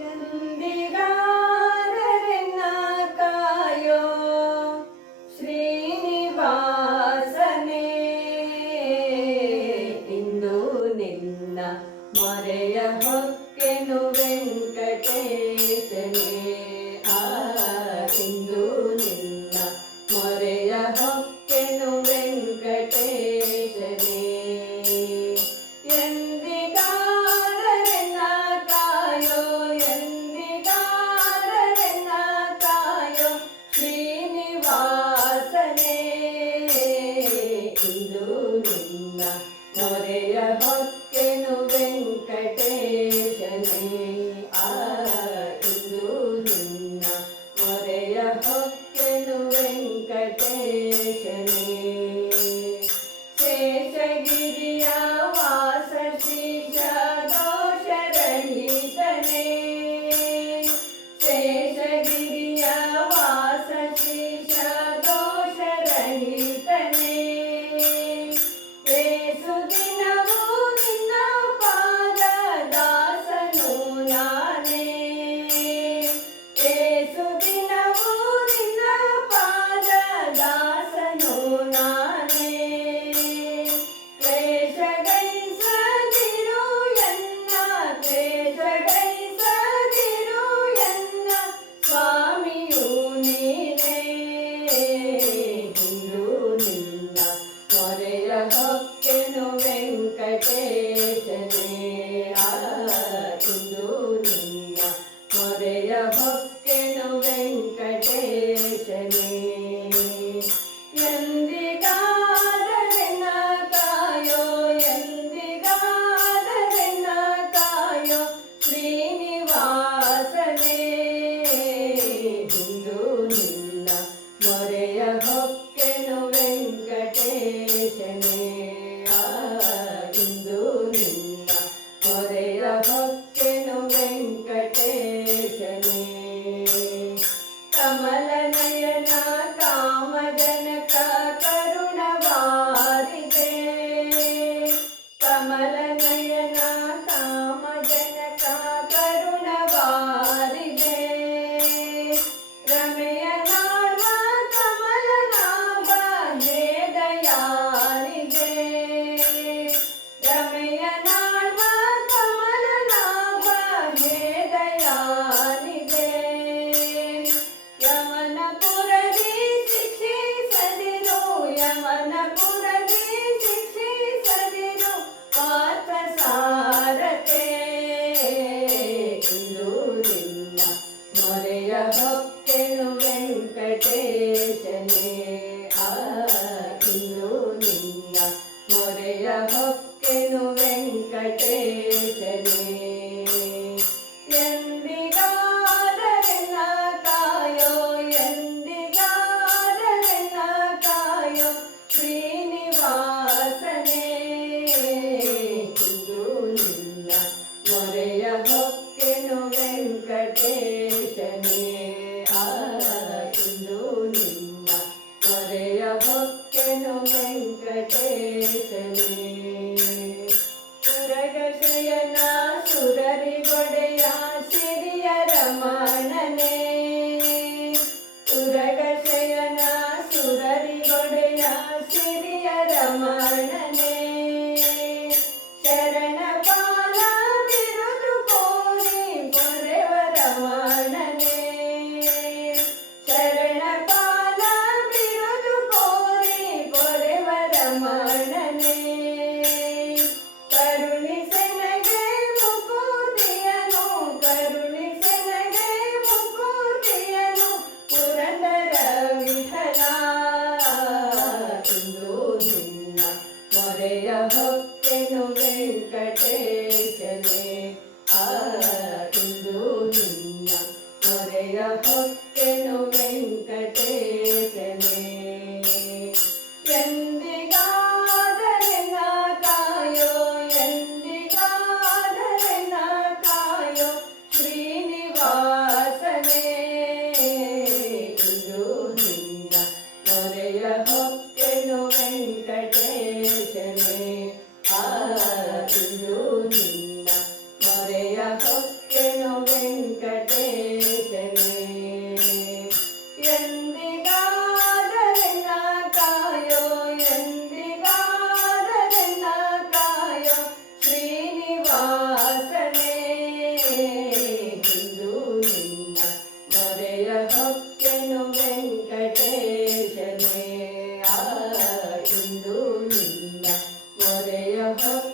ಎಂದಿಗಾದರೆನ್ನ ಕಾಯೋ ಶ್ರೀನಿವಾಸನೇ, ಇಂದು ನಿನ್ನ ಮೊರೆಯ ಹೊಕ್ಕೆನು ವೆಂಕಟೇಶನೇ. ಇಂದು ನಿನ್ನ ಮೊರೆಯ ಹೊಕ್ಕೆನು ವೆಂಕಟೇಶನೇ. ಎಂದಿಗಾದರೆನ್ನ ಕಾಯೋ, ಎಂದಿಗಾದರೆನ್ನ ಕಾಯೋ ಶ್ರೀನಿವಾಸನೇ, ಇಂದು ನಿನ್ನ ಮೊರೆಯ ಹೊಕ್ಕೆನು ವೆಂಕಟೇಶನೇ. ಇಂದು ನಿನ್ನ ಮೊರೆಯ ಹೊಕ್ಕೆನು ವೆಂಕಟೇಶನೇ. ಶೇಷಗಿರಿಯ ವಾಸ ಶ್ರೀಶ ದೋಷರಹಿತನೇ, ಶೇಷಗಿರಿಯ ವಾಸ ಶ್ರೀಶ ದೋಷರಹಿತನೇ. ಏಸು ದಿನವೂ ನಿನ್ನ ಪಾದ ದಾಸನು ನಾನೇ, ಏಸು ದಿನವೂ ನಿನ್ನ ಪಾದ ದಾಸನು ನಾನೇ. ಕ್ಲೇಶಗೈಸದಿರು ಎನ್ನ, ಕ್ಲೇಶಗೈಸದಿರು ಎನ್ನ ಸ್ವಾಮಿಯು ನೀನೇ. ಇಂದು ನಿನ್ನ ಮೊರೆಯ ಹೊಕ್ಕೆನು ವೆಂಕಟೇಶನೇ. ಇಂದು ನಿನ್ನ ಮೊರೆಯ ಹೊಕ್ಕೆನು ವೆಂಕಟೇಶನೇ. ಎಂದಿಗಾದರೆನ್ನ ಕಾಯೋ, ಎಂದಿಗಾದರೆನ್ನ ಕಾಯೋ ಶ್ರೀನಿವಾಸನೇ, ಇಂದು ನಿನ್ನ ಮೊರೆಯ ಹೊಕ್ಕೆನು ವೆಂಕಟೇಶನೇ. ಇಂದು ನಿನ್ನ ಮೊರೆಯ ಹೊಕ್ಕೆನು ವೆಂಕಟೇಶನೇ. ಕಮಲ ನಯನ ಕಾಮಜನಕ ಕರುಣವಾರಿದೆ, ಕಮಲ ನಯನ ಕಾಮಜನಕ ಕರುಣವಾರಿದೆ. ರಮೆಯ ನಾಮ ಕಮಲನಾಭ ಹೇ ದಯಾನಿದೆ, ರಮೆಯ ನಾಮ ಕಮಲನಾಭ ಹೇ ದಯಾನಿದೆ. ಯಮನಪುರದಿ ಶಿಕ್ಷಿಸದಿರು, ಯಮನಪುರದಿ ಶಿಕ್ಷಿಸದಿರು ಪಾರ್ಥ ಸಾರಥೆ. ಇಂದು ನಿನ್ನ ಮೊರೆಯ ಹೊಕ್ಕೆನು ವೆಂಕಟೇಶನೇ. ಇಂದು ನಿನ್ನ ಮೊರೆಯ ಹೊಕ್ಕೆನು ವೆಂಕಟೇಶನೇ. ಎಂದಿಗಾದರೆನ್ನ ಕಾಯೋ, ಎಂದಿಗಾದರೆನ್ನ ಕಾಯೋ ಶ್ರೀನಿವಾಸನೇ. ಇಂದು ನಿನ್ನ ಮೊರೆಯ ಹೊಕ್ಕೆನು ವೆಂಕಟೇಶನೇ. ಇಂದು ನಿನ್ನ ಮೊರೆಯ ಹೊಕ್ಕೆನು ವೆಂಕಟೇಶನೇ. ಸುರಗಶಯನ ಸುರರಿಗೊಡೆಯ ಸಿರಿಯ ರಮಣನೇ, ಸುರಗಶಯನ ಸುರರಿಗೊಡೆಯ ಸಿರಿಯ ರಮಣನೇ. ಶರಣ ಬಾಲ ಬಿರುದು ಕೋರಿ ಪೊರೆವ ರಮಣನೇ, ಶರಣ ಬಾಲ ಬಿರುದು ಕೋರಿ ಪೊರೆವ ರಮಣನೇ. ಕರುಣಿಸೆನಗೆ ಮುಕುತಿಯನು, ಕರುಣಿಸೆನಗೆ ಮುಕುತಿಯನು ಪುರಂದರ ವಿಠಲ. ಇಂದು ನಿನ್ನ ಮೊರೆಯ ಹೊಕ್ಕೆನು ವೆಂಕಟೇಶನೇ. ಇಂದು ನಿನ್ನ ಮೊರೆಯ ಹೊಕ್ಕೆನು ವೆಂಕಟೇಶನೇ. ಎಂದಿಗಾದರೆನ್ನ ಕಾಯೋ, ಎಂದಿಗಾದರೆನ್ನ ಕಾಯೋ ಶ್ರೀನಿವಾಸನೇ. ಇಂದು ನಿನ್ನ ಮೊರೆಯ ಹೊಕ್ಕೆನು ವೆಂಕಟೇಶನೇ. ಇಂದು ನಿನ್ನ ಮೊರೆಯ ಹೊಕ್ಕೆನು ವೆಂಕಟೇಶನೇ. ನಿನ್ನ ಮೊರೆಯ ಹೊಕ್ಕೆನು